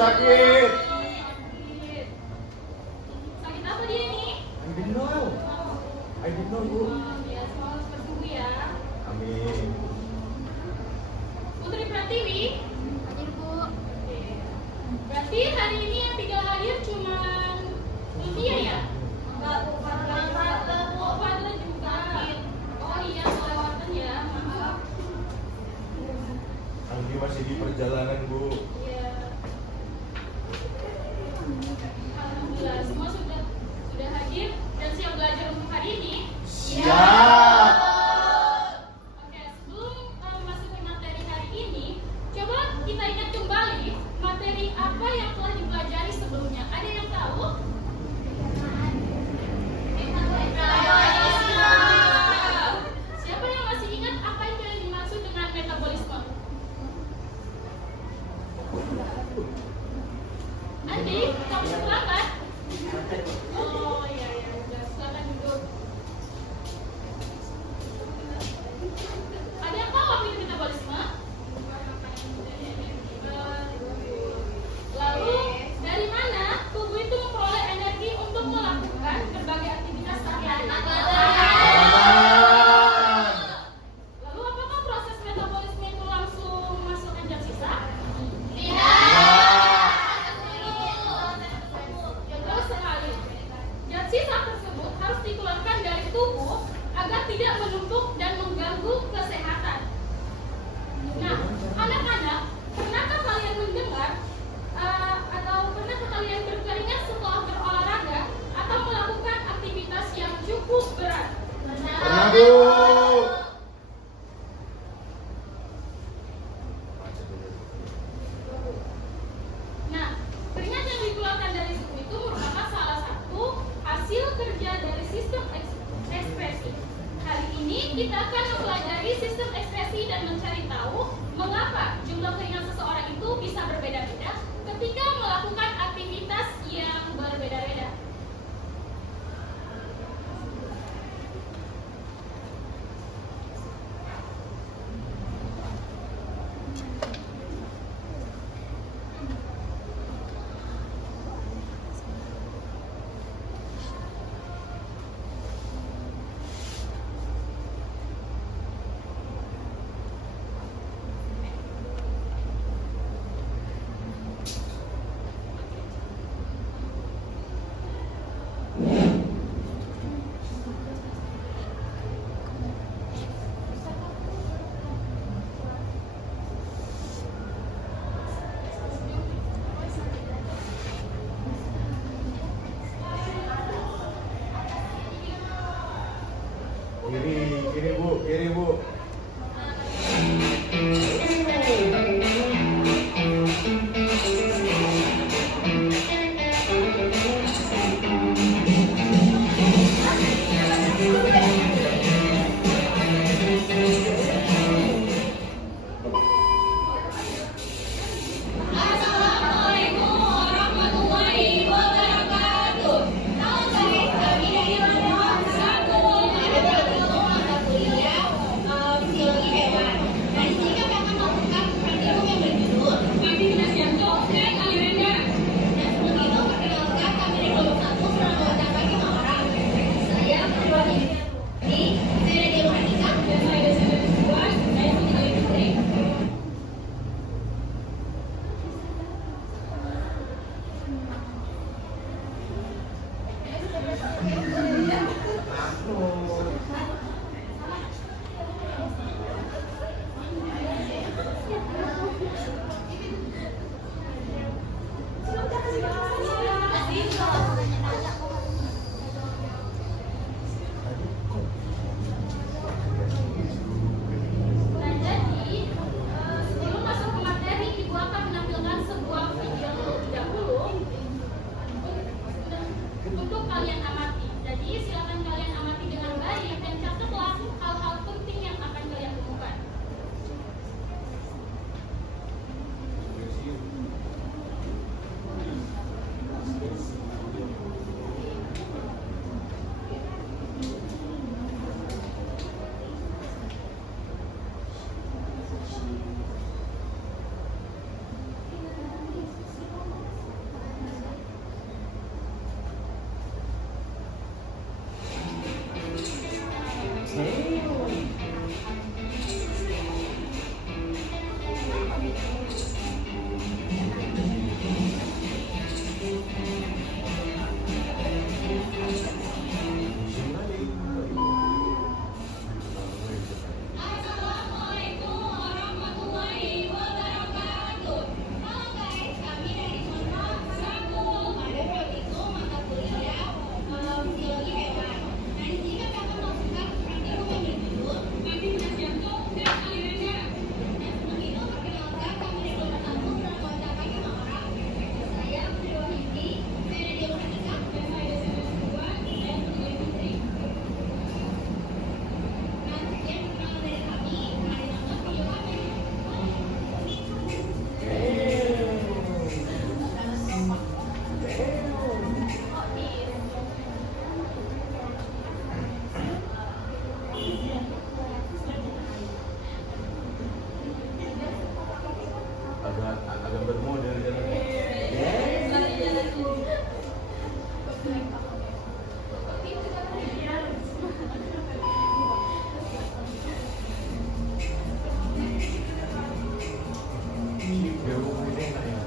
sakit. Sakit apa dia ini? I didn't know. Bu. Ya, semoga bertumbuh ya. Amin. Putri Pratiwi. Hadir, Bu. Oke. Berarti hari ini yang tinggal hadir cuma Livia ya? Enggak, Bu. Fadla juga. Oh iya, kelewatan ya. Maaf. Anggi masih di perjalanan, Bu. Iya. Alhamdulillah, semua sudah hadir dan siap belajar untuk hari ini. Siap. Oke, sebelum masuk ke materi hari ini, coba kita ingat kembali materi apa yang telah dipelajari sebelumnya. Ada yang tahu? Siapa yang masih ingat apa itu yang dimaksud dengan metabolisme? Andi, kamu terlambat? Oh iya, udah silakan duduk. Ada yang tahu apa itu metabolisme? Lalu dari mana tubuh itu memperoleh energi untuk melakukan berbagai aktivitas sehari-hari? Lalu apakah proses metabolisme itu langsung masukkan zat sisa? Betul sekali. Zat sisa tersebut harus dikeluarkan dari tubuh agar tidak menumpuk dan mengganggu kesehatan. Nah, anak-anak, pernahkah kalian mendengar atau pernahkah kalian berkeringat setelah berolahraga atau melakukan aktivitas yang cukup berat? Pernah, Bu. Nah, keringat yang dikeluarkan dari tubuh itu merupakan salah satu hasil kerja dari sistem ekspresi. Hari ini kita akan mempelajari sistem ekspresi dan mencari tahu mengapa jumlah keringat seseorang itu bisa berbeda-beda ketika melakukan aktivitas yang berbeda-beda. Kiri, Bu. Assalamualaikum warahmatullahi wabarakatuh. Nama saya Kamila Irwan, satu mata kuliah biologi hewan. Dan di sini kami akan melakukan praktikum yang berjudul aktivitas jantung dan aliran darah. Dan sebelum itu perkenalkan kami dari kelompok 1 Surabaya bagi orang. Saya Perwani. Saya Nadia Rohanika dan saya dosen kedua. Saya Putri Putri. Assalamualaikum warahmatullahi wabarakatuh. Halo guys, kami dari kelompok 1. Pada praktikum mata kuliah biologi hewan. Dan jika kakak mau buka praktikum yang berjudul aktivitas jantung dan aliran darah. Dan sebelum itu perkenalkan kami dari kelompok 1 beranggotakan 5 orang. Saya Putri Wahyudi, saya dari Informatika, dan saya dari semester 2 dan Putri Putri. Nah, sekian perkenalan dari kami. Mari nonton video kami. Agak bermodel jalan. Ini biar buku ini enak ya.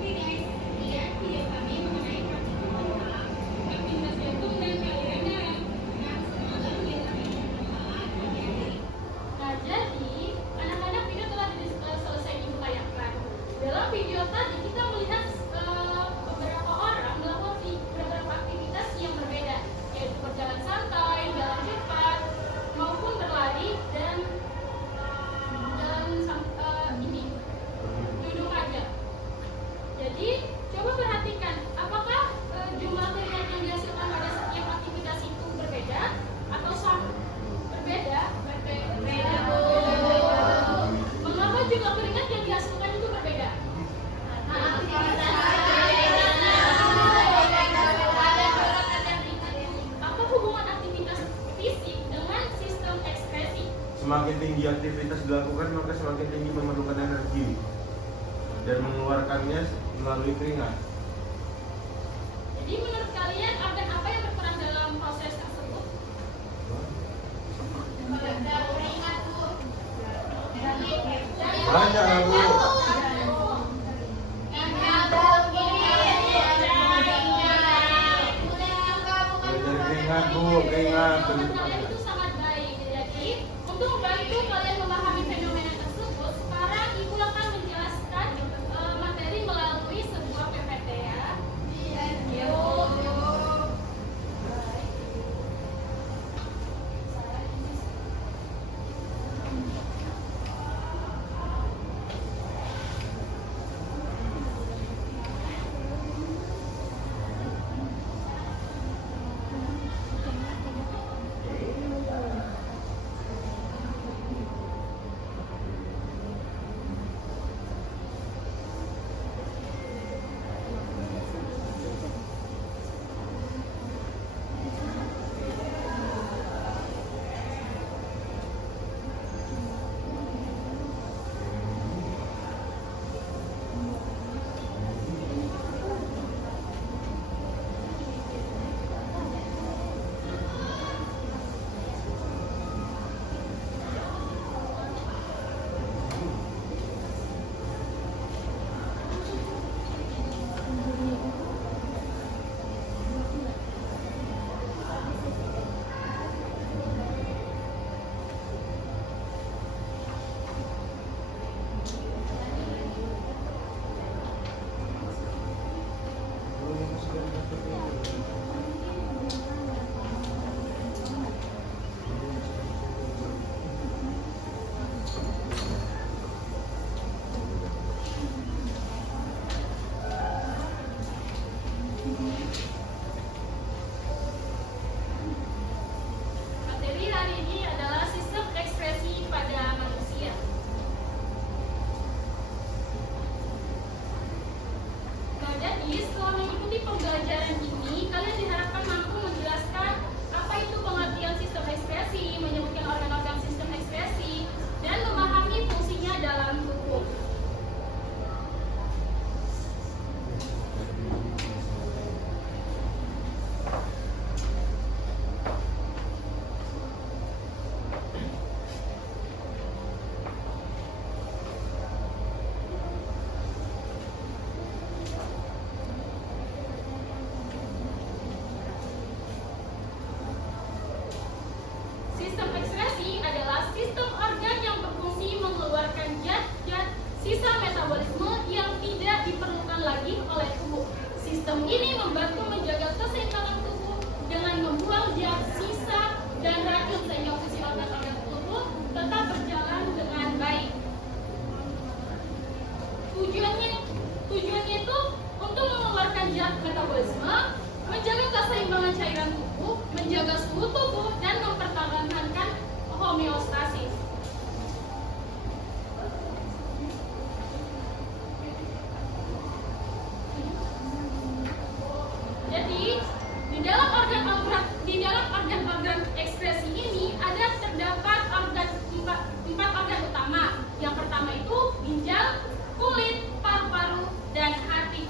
Oke guys, sekian video kami mengenai praktikum pemula aktivitas jantung dan aliran darah. Nah, semoga video kami bermanfaat bagi adik. Nah, jadi anak-anak video telah selesai diupayakan. Dalam video tadi kita melihat beberapa orang melakukan beberapa aktivitas yang berbeda, yaitu berjalan santai, jalan cepat, maupun berlari dan ini duduk aja. Jadi coba perhatikan, apakah jumlah keringat yang dihasilkan pada setiap aktivitas itu berbeda atau sama? Berbeda? Berbeda. Mengapa juga keringat yang dihasilkan itu berbeda? Apa hubungan aktivitas fisik dengan sistem ekskresi? Semakin tinggi aktivitas dilakukan, maka semakin tinggi memerlukan energi dan mengeluarkannya melalui keringat. Jadi menurut kalian organ apa yang berperan dalam proses tersebut? Banyak lah, Bu. Belajar keringat, Bu, keringat. Menurut kalian itu sangat baik. Jadi untuk membantu kalian memahami fenomena tersebut, sekarang ibu akan menjelaskan materi melalui sebuah PPT ya. sisa metabolisme yang tidak diperlukan lagi oleh tubuh. Sistem ini membantu menjaga keseimbangan tubuh dengan membuang zat sisa dan racun sehingga fungsi organ-organ tubuh tetap berjalan dengan baik. Tujuannya itu untuk mengeluarkan zat metabolisme, menjaga keseimbangan cairan tubuh, menjaga suhu tubuh, dan mempertahankan homeostasis. Jadi, di dalam organ-organ ekskresi ini terdapat empat organ utama. Yang pertama itu ginjal, kulit, paru-paru, dan hati.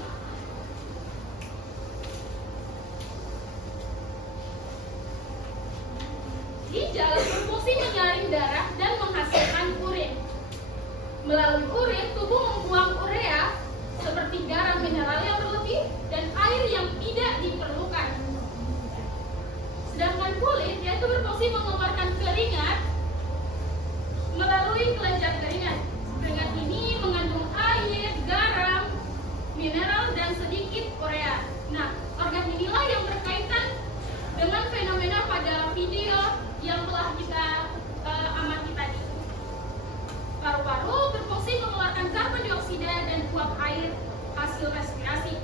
Ginjal berfungsi menyaring darah dan menghasilkan urin. Melalui urin, tubuh membuang urea seperti garam mineral yang berlebih dan air yang tidak diperlukan. Sedangkan kulit yaitu berfungsi mengeluarkan keringat melalui kelenjar keringat. Keringat ini mengandung air, garam, mineral, dan sedikit urea. Nah, organ inilah yang berkaitan dengan fenomena pada video yang telah kita amati tadi. Paru-paru berfungsi mengeluarkan karbon dioksida dan uap air hasil respirasi.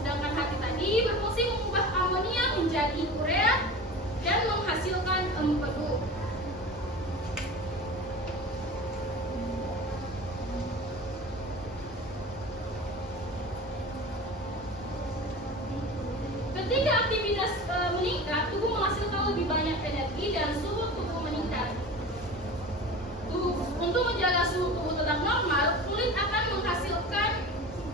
Sedangkan hati tadi berfungsi mengubah amonia menjadi urea dan menghasilkan empedu. Ketika aktivitas meningkat, tubuh menghasilkan lebih banyak energi dan suhu tubuh meningkat. Untuk menjaga suhu tubuh tetap normal, kulit akan menghasilkan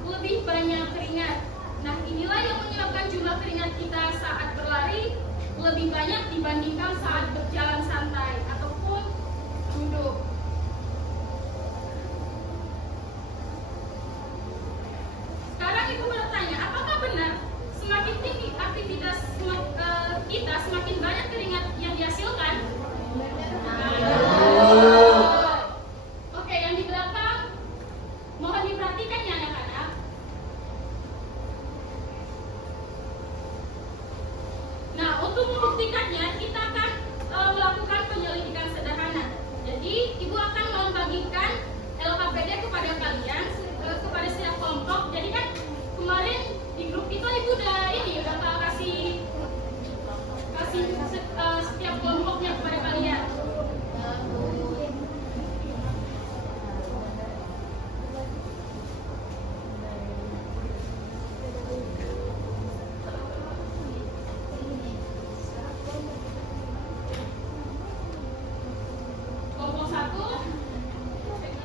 lebih banyak keringat. Nah, inilah yang menyebabkan jumlah keringat kita saat berlari lebih banyak dibandingkan saat berjalan santai ataupun duduk. Sekarang ibu bertanya, apakah benar semakin tinggi aktivitas kita, semakin banyak keringat yang dihasilkan? Oke, yang di belakang mohon diperhatikan ya anak-anak. Nah, untuk membuktikannya kita akan melakukan penyelidikan sederhana. Jadi, ibu akan membagikan LKPD kepada kalian, kepada setiap kelompok. Jadi kan kemarin di grup kita ibu udah kasih setiap kelompoknya kepada kalian. Kelompok 1 2 dan 3.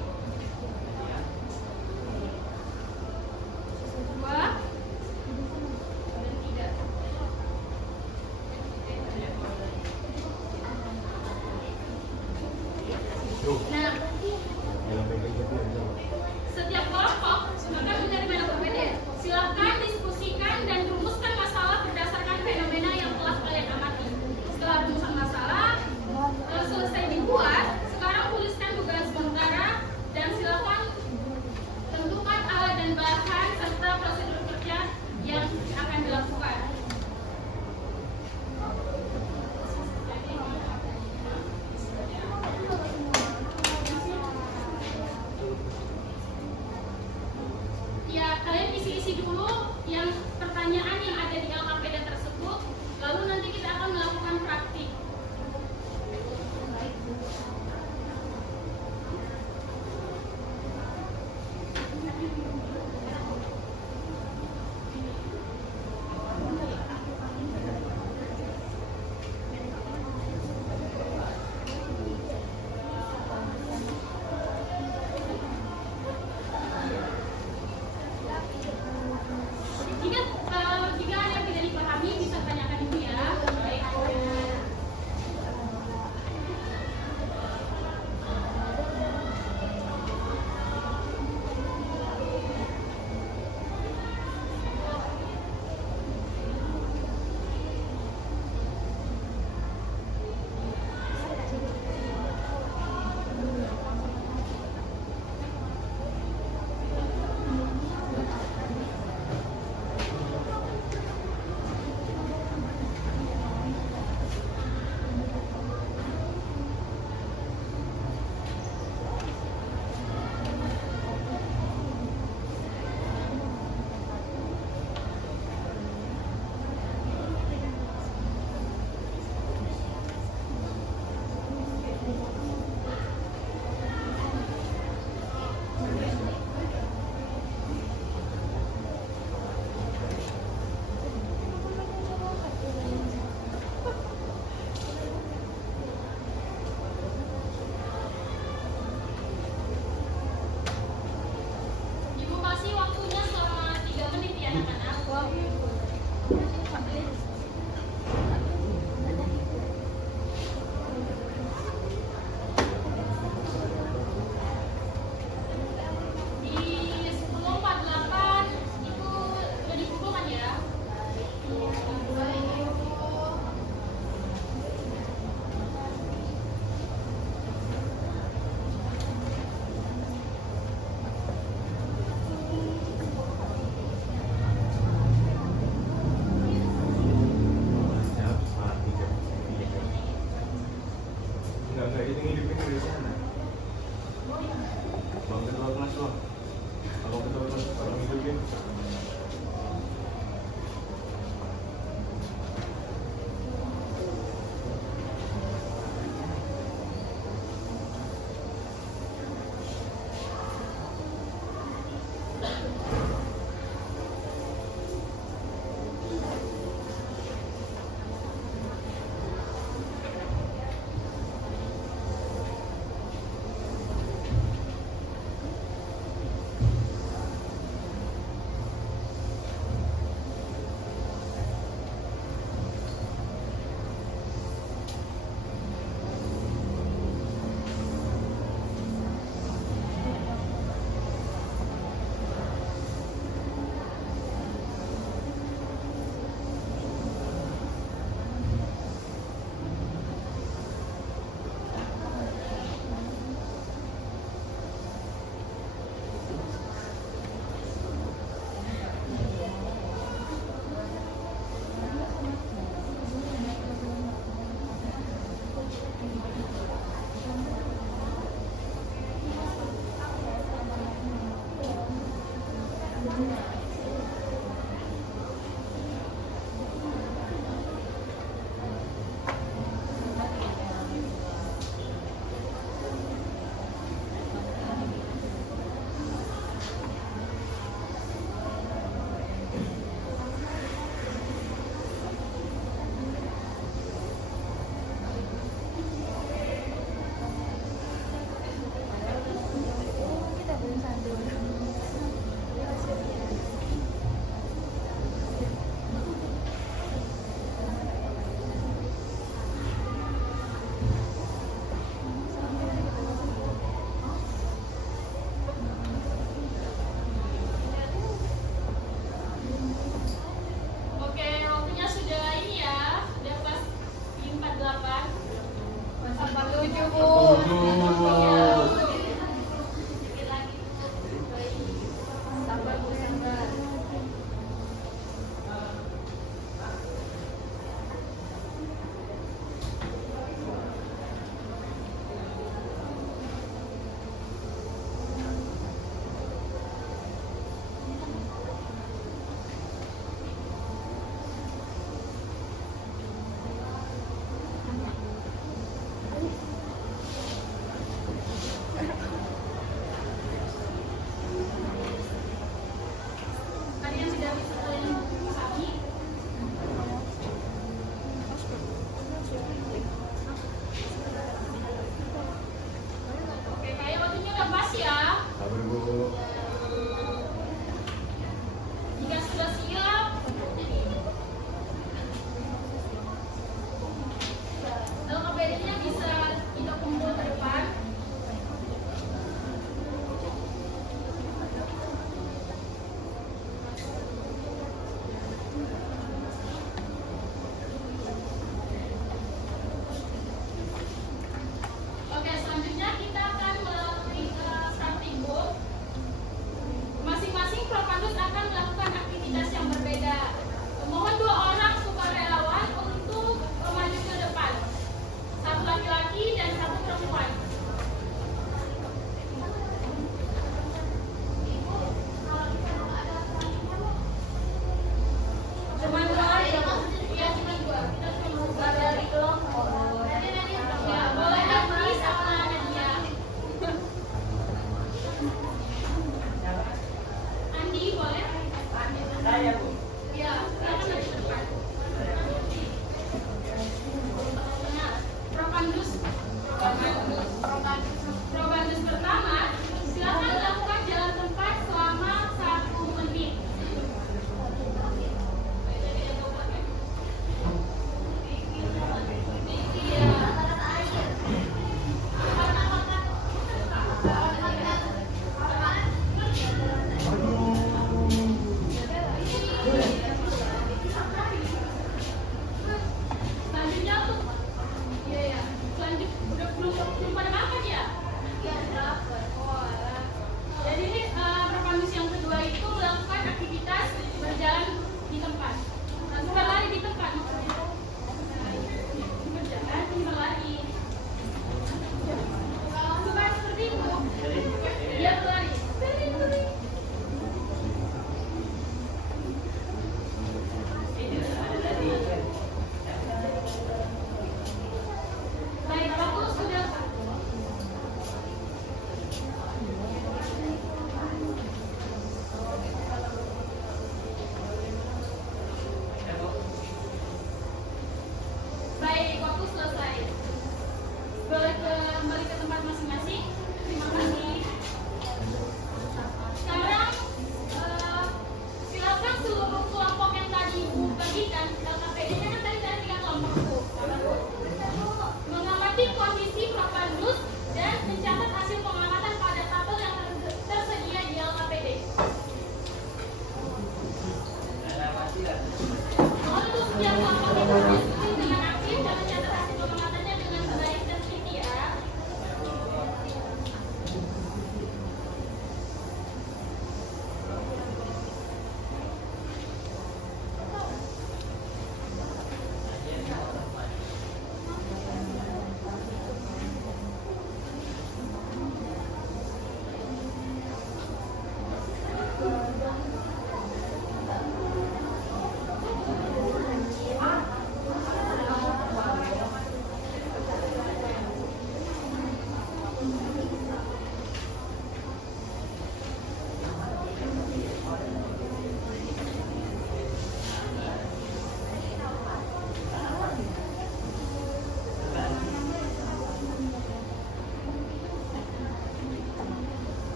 biar